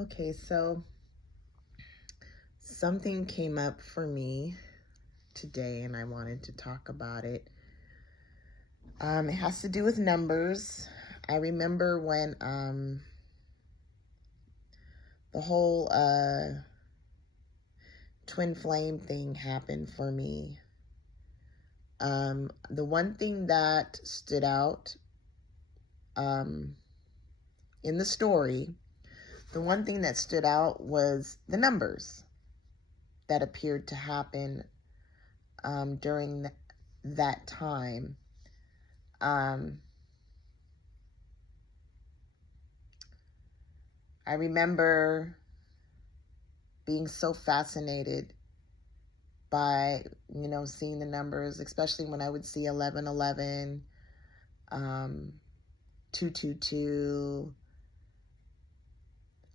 Okay, so something came up for me today and I wanted to talk about it. It has to do with numbers. I remember when the whole twin flame thing happened for me. The one thing that stood out in the story, the one thing that stood out was the numbers that appeared to happen during that time. I remember being so fascinated by, seeing the numbers, especially when I would see 1111, 222.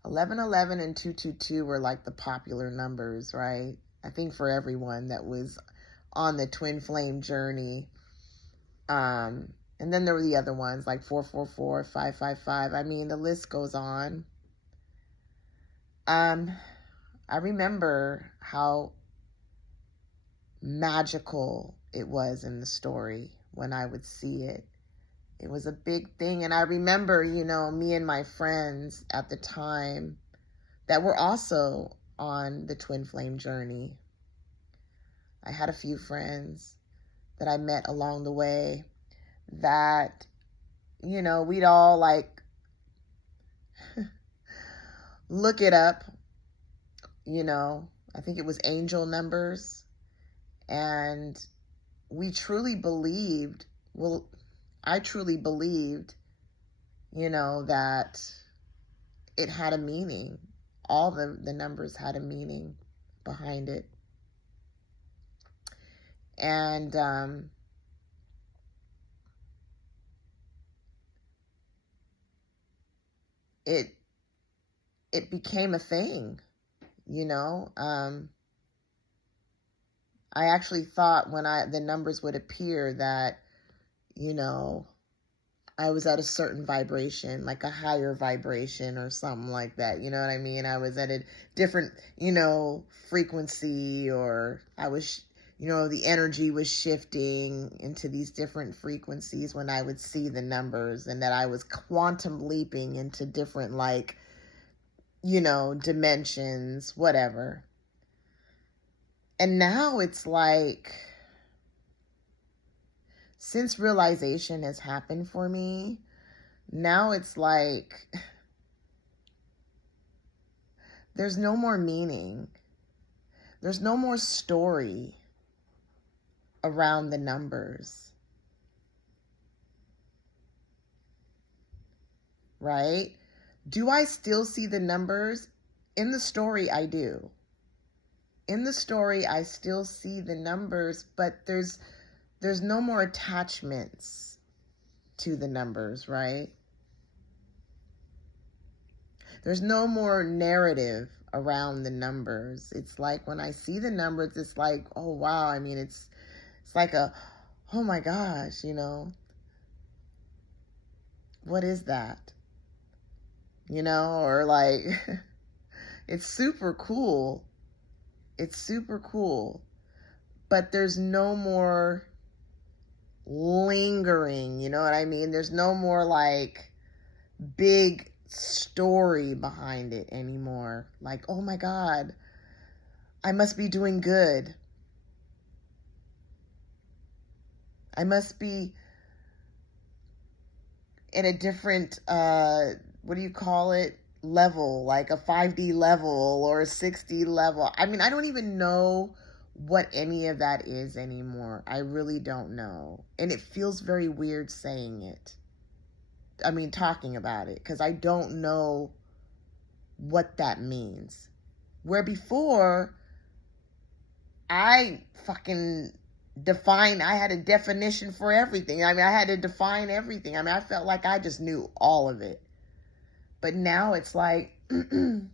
1111 and 222 were like the popular numbers, right? I think for everyone that was on the twin flame journey. And then there were the other ones like 444, 555. I mean, the list goes on. I remember how magical it was in the story when I would see it. It was a big thing. And I remember, me and my friends at the time that were also on the twin flame journey. I had a few friends that I met along the way that, we'd all like look it up, I think it was angel numbers. And we truly believed, I truly believed, that it had a meaning. All the numbers had a meaning behind it. And it became a thing, I actually thought when the numbers would appear that, I was at a certain vibration, like a higher vibration or something like that. You know what I mean? I was at a different, frequency, or I was, the energy was shifting into these different frequencies when I would see the numbers, and that I was quantum leaping into different, like, dimensions, whatever. And now it's like, since realization has happened for me, now it's like there's no more meaning. There's no more story around the numbers. Right? Do I still see the numbers? In the story, I do. In the story, I still see the numbers, but there's no more attachments to the numbers, right? There's no more narrative around the numbers. It's like when I see the numbers, it's like, oh wow, I mean, it's like oh my gosh, what is that? Or like, it's super cool. It's super cool. But there's no more lingering, you know what I mean? There's no more like big story behind it anymore. Like, oh my God, I must be doing good. I must be in a different, what do you call it? Level, like a 5D level or a 6D level. I mean, I don't even know what any of that is anymore. I really don't know. And it feels very weird saying it. I mean, talking about it, because I don't know what that means. Where before, I fucking I had a definition for everything. I mean, I had to define everything. I mean, I felt like I just knew all of it. But now it's like, it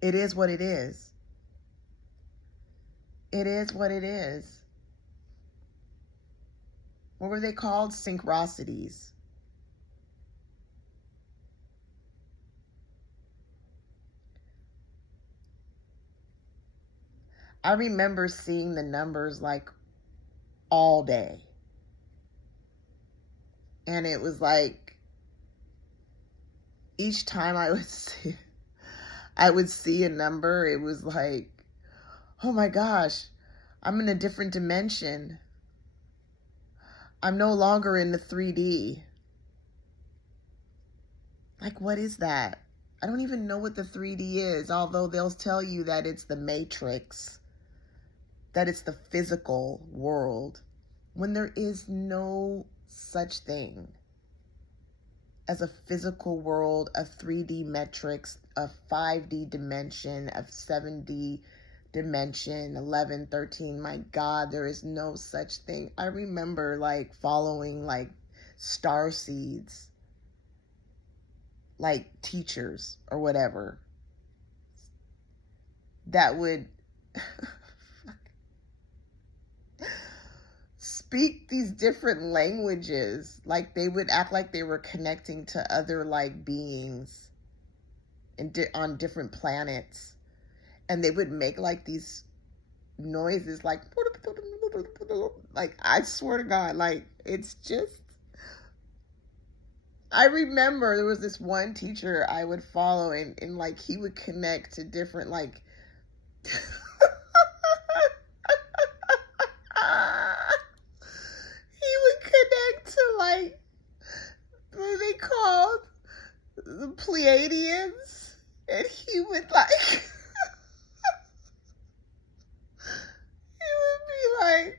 is what it is. It is what it is. What were they called? Synchronicities. I remember seeing the numbers like all day. And it was like each time I would see a number, it was like, oh my gosh, I'm in a different dimension. I'm no longer in the 3D. Like, what is that? I don't even know what the 3D is, although they'll tell you that it's the matrix, that it's the physical world, when there is no such thing as a physical world, a 3D metrics, a 5D dimension, a 7D dimension, 11, 13. My God, there is no such thing. I remember like following like star seeds, like teachers or whatever, that would speak these different languages. Like they would act like they were connecting to other like beings on different planets, and they would make like these noises like I swear to God, like it's just, I remember there was this one teacher I would follow, and like he would connect to different like he would connect to like what are they called, the Pleiadians, and he would like he would be like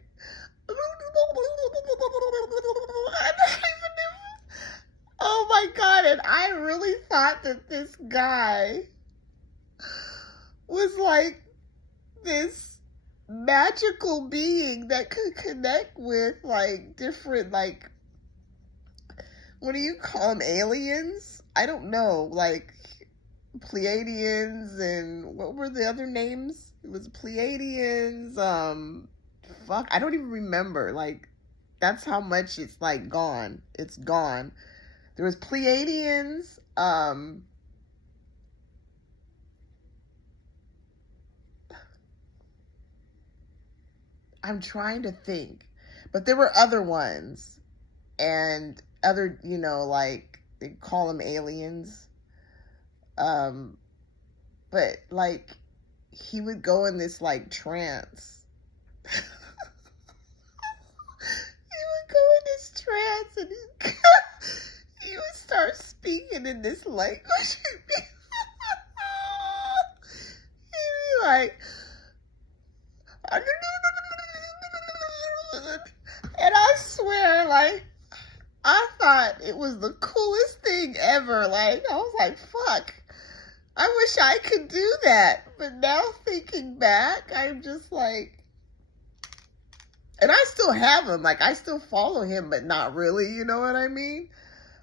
oh my God. And I really thought that this guy was like this magical being that could connect with like different, like, what do you call them, aliens? I don't know, like Pleiadians, and what were the other names? It was Pleiadians, fuck, I don't even remember. Like, that's how much it's like gone. It's gone. There was Pleiadians, I'm trying to think, but there were other ones, and other, you know, like they call them aliens. But like he would go in this like trance. He would go in this trance, and he would start speaking in this language. He'd be like, and I swear, like, I thought it was the coolest thing ever. Like, I was like, fuck, I wish I could do that. But now thinking back, I'm just like, and I still have him. Like, I still follow him, but not really, you know what I mean?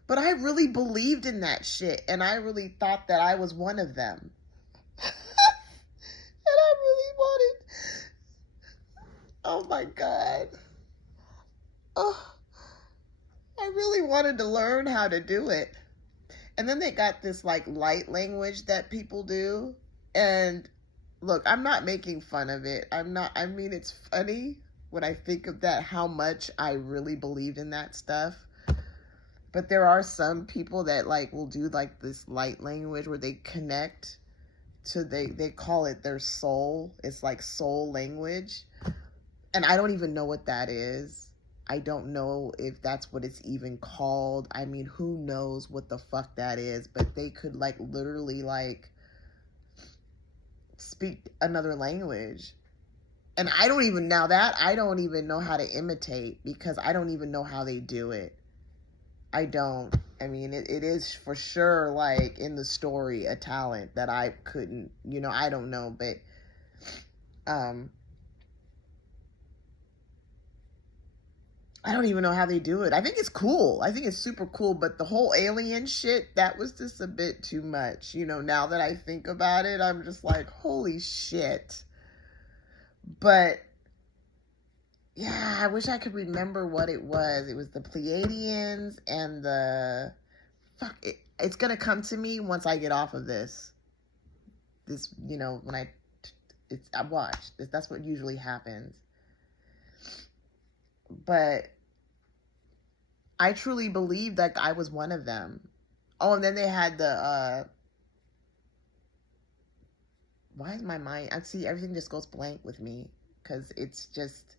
But I really believed in that shit, and I really thought that I was one of them. And I really wanted, oh my God. Oh, I really wanted to learn how to do it. And then they got this like light language that people do. And look, I'm not making fun of it. I mean, it's funny when I think of that, how much I really believed in that stuff. But there are some people that like will do like this light language where they connect to, they call it their soul. It's like soul language. And I don't even know what that is. I don't know if that's what it's even called. I mean, who knows what the fuck that is, but they could like literally like speak another language. And I don't even know how to imitate, because I don't even know how they do it. I don't. I mean, it is for sure like in the story a talent that I couldn't, you know, I don't know, but I don't even know how they do it. I think it's cool. I think it's super cool, but the whole alien shit, that was just a bit too much. You know, now that I think about it, I'm just like, holy shit. But yeah, I wish I could remember what it was. It was the Pleiadians and the, fuck, it's going to come to me once I get off of this, you know, when I I watched. That's what usually happens. But I truly believed that I was one of them. Oh, and then they had the why is my mind, I see everything just goes blank with me, because it's just,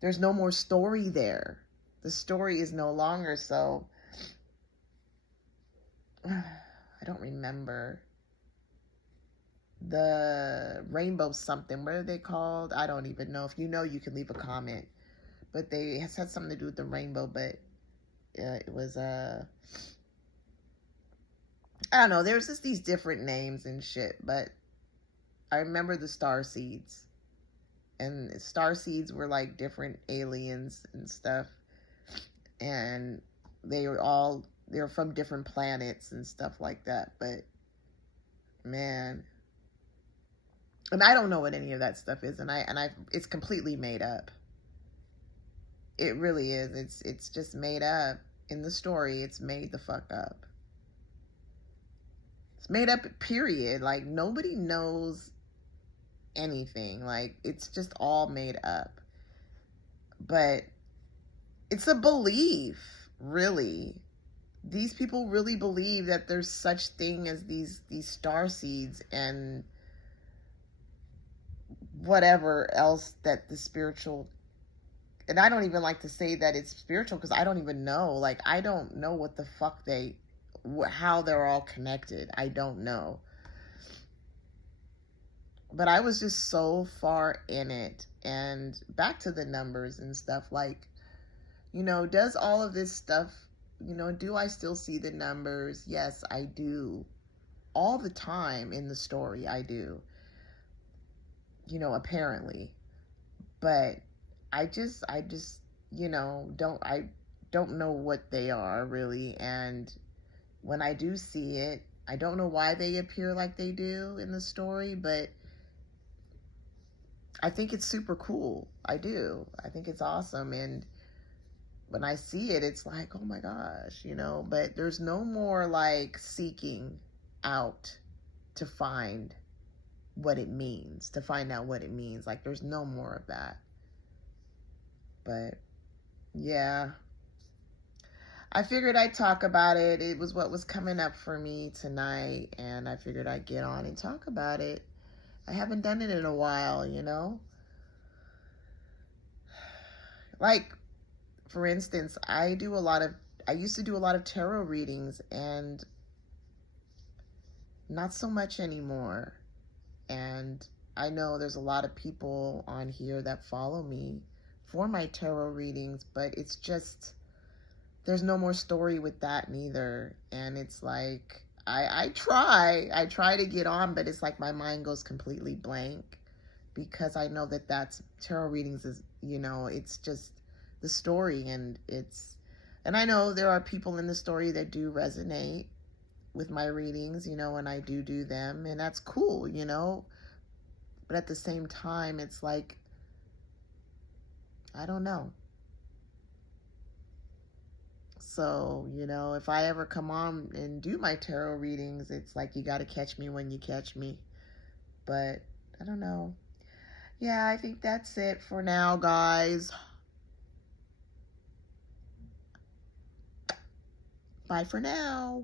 there's no more story there. The story is no longer. So I don't remember the rainbow something. What are they called? I don't even know. If you know, you can leave a comment. But they had something to do with the rainbow. But it was I don't know. There's just these different names and shit. But I remember the star seeds, and star seeds were like different aliens and stuff, and they were from different planets and stuff like that. But man, and I don't know what any of that stuff is, and I it's completely made up. It really is. It's just made up. In the story, it's made the fuck up. It's made up, period. Like, nobody knows anything. Like, it's just all made up. But it's a belief, really. These people really believe that there's such thing as these star seeds and whatever else that the spiritual, and I don't even like to say that it's spiritual, because I don't even know. Like, I don't know what the fuck how they're all connected. I don't know. But I was just so far in it. And back to the numbers and stuff, like, does all of this stuff, do I still see the numbers? Yes, I do. All the time in the story, I do. Apparently. But I just, don't know what they are, really. And when I do see it, I don't know why they appear like they do in the story, but I think it's super cool. I do. I think it's awesome. And when I see it, it's like, oh my gosh, but there's no more like seeking out to find what it means, to find out what it means. Like, there's no more of that. But yeah, I figured I'd talk about it. It was what was coming up for me tonight, and I figured I'd get on and talk about it. I haven't done it in a while, Like, for instance, I used to do a lot of tarot readings, and not so much anymore. And I know there's a lot of people on here that follow me for my tarot readings, but it's just, there's no more story with that neither. And it's like, I try to get on, but it's like my mind goes completely blank, because I know that's tarot readings is, it's just the story, and I know there are people in the story that do resonate with my readings, and I do them, and that's cool, but at the same time, it's like, I don't know. So, if I ever come on and do my tarot readings, it's like, you got to catch me when you catch me. But I don't know. Yeah, I think that's it for now, guys. Bye for now.